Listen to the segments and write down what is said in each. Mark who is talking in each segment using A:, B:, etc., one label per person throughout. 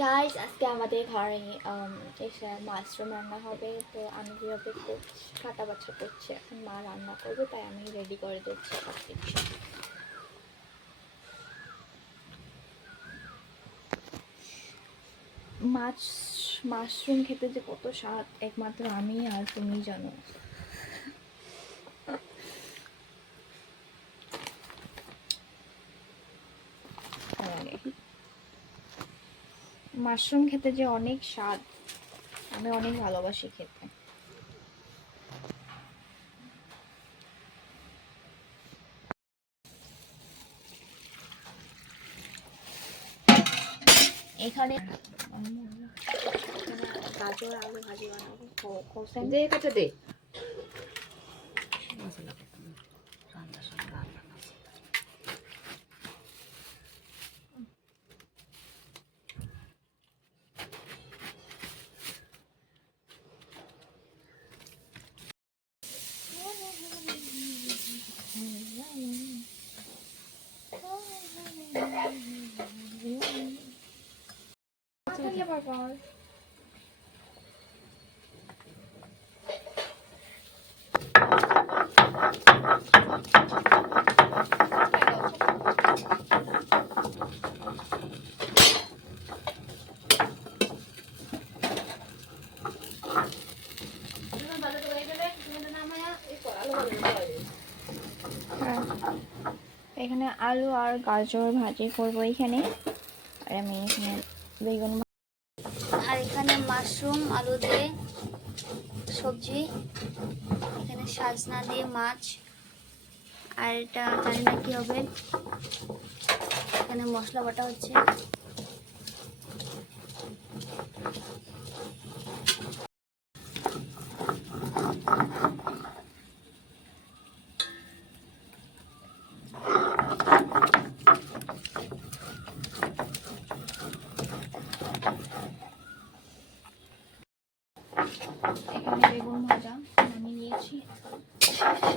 A: Guys আজকে আমাদের ঘরে এসে মাশরুম রান্না হবে, তো আমি যেভাবে করছি কাটা বাছা করছি, এখন মা রান্না করবে, তাই আমি রেডি করে দিচ্ছি সব কিছু। মাছ, মাশরুম খেতে যে কত স্বাদ, একমাত্র আমি আর তুমি জানো। আগে মাশরুম খেতে যে অনেক স্বাদ আমি অনেক ভালোবাসি খেতে। এখানে গাজর আলু ভাজি বানাবো।
B: দে কাছে দে মশলা রান্না সব রান্না
A: হ্যাঁ। এখানে আলু আর গাজর ভাজি করব এখানে আর আমি এখানে বেগুন
C: আর এখানে মাশরুম, আলু দিয়ে সবজি, এখানে সাজনা দিয়ে মাছ, আর এটা জানি না কী হবে। এখানে মশলা বাটা হচ্ছে
A: এখানে বেগুন ভাজা আমি নিয়েছি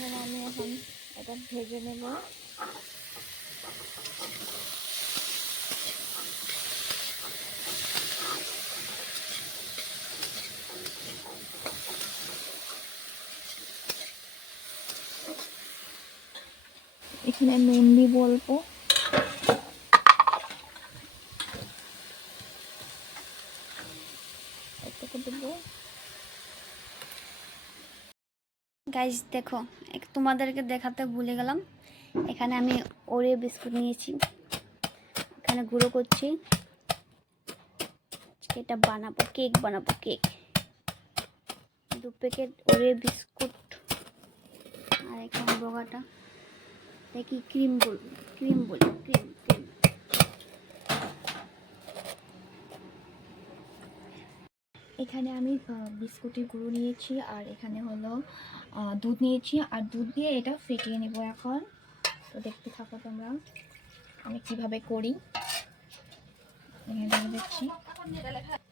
A: এখন আমি এখন এটা ভেজে নেব। এখানে দিব অল্প এটুকু দেবো।
C: গাইজ দেখো তোমাদেরকে দেখাতে ভুলে গেলাম। এখানে আমি ওরিও বিস্কুট নিয়েছি। এখানে গুঁড়ো করছি। এটা বানাবো, কেক বানাবো, কেক। দু প্যাকেট ওরিও বিস্কুট। আর এখানে বগাটা দেখি ক্রিম বলব ক্রিম বলব ক্রিম ক্রিম।
A: এখানে আমি বিস্কুটের গুঁড়ো নিয়েছি। আর এখানে হলো দুধ নিয়েছি আর দুধ দিয়ে এটা ফেটিয়ে নেব এখন। তো দেখতে থাকো তোমরা আমি কীভাবে করি। এখানে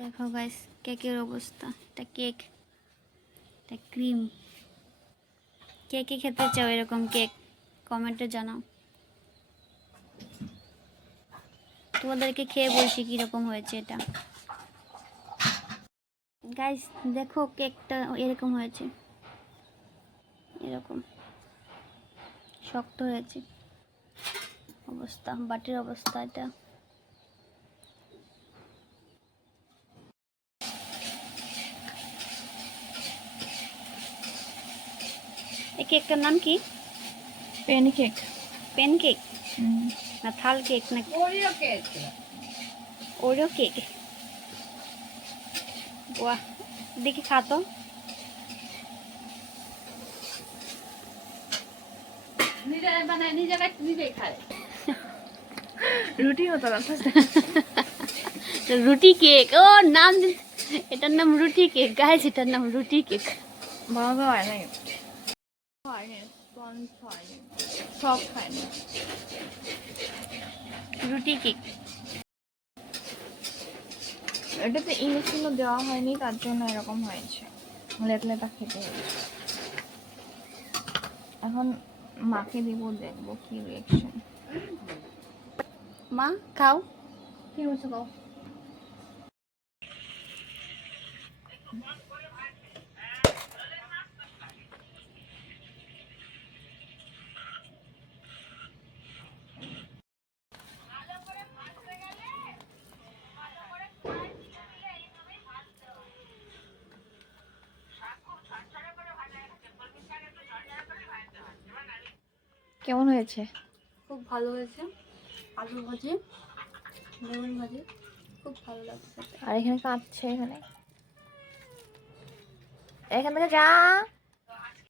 C: দেখো গাইস কেকের অবস্থা। এটা কেক এটা ক্রিম কে কে খেতে চাও এরকম কেক কমেন্টে জানাও। তোমাদেরকে খেয়ে বলছি কীরকম হয়েছে এটা। গাইস দেখো কেকটা এরকম হয়েছে। এরকম। শক্ত হয়েছে। অবস্থা, বাটির অবস্থা এটা। এই কেকটার নাম কি?
A: পেন কেক
C: পেন কেক না থাল কেক নাকি
B: ওরিও কেক
C: ওরিও কেক বাহ দেখি খা তো।
B: নিজে বানায় নিজে নিজে খায়।
A: রুটি হতো
C: রুটি কেক। ও নাম এটার নাম রুটি কেক। গাইস এটার নাম রুটি কেক।
A: ভালো নাই। স্পঞ্জ
C: রুটি কেক।
A: এটাতে ইলিশগুলো দেওয়া হয়নি তার জন্য এরকম হয়েছে। লেট লেটা খেতে হয়েছে। এখন মাকে দিব দেখব কি রিয়েকশন
C: মা খাও।
A: কি হয়েছে গো কেমন হয়েছে?
C: খুব ভালো হয়েছে। আলু ভাজি বেগুন ভাজি খুব ভালো লাগছে।
A: আর এখানে কাঁপছে এখানে। এখান থেকে যা।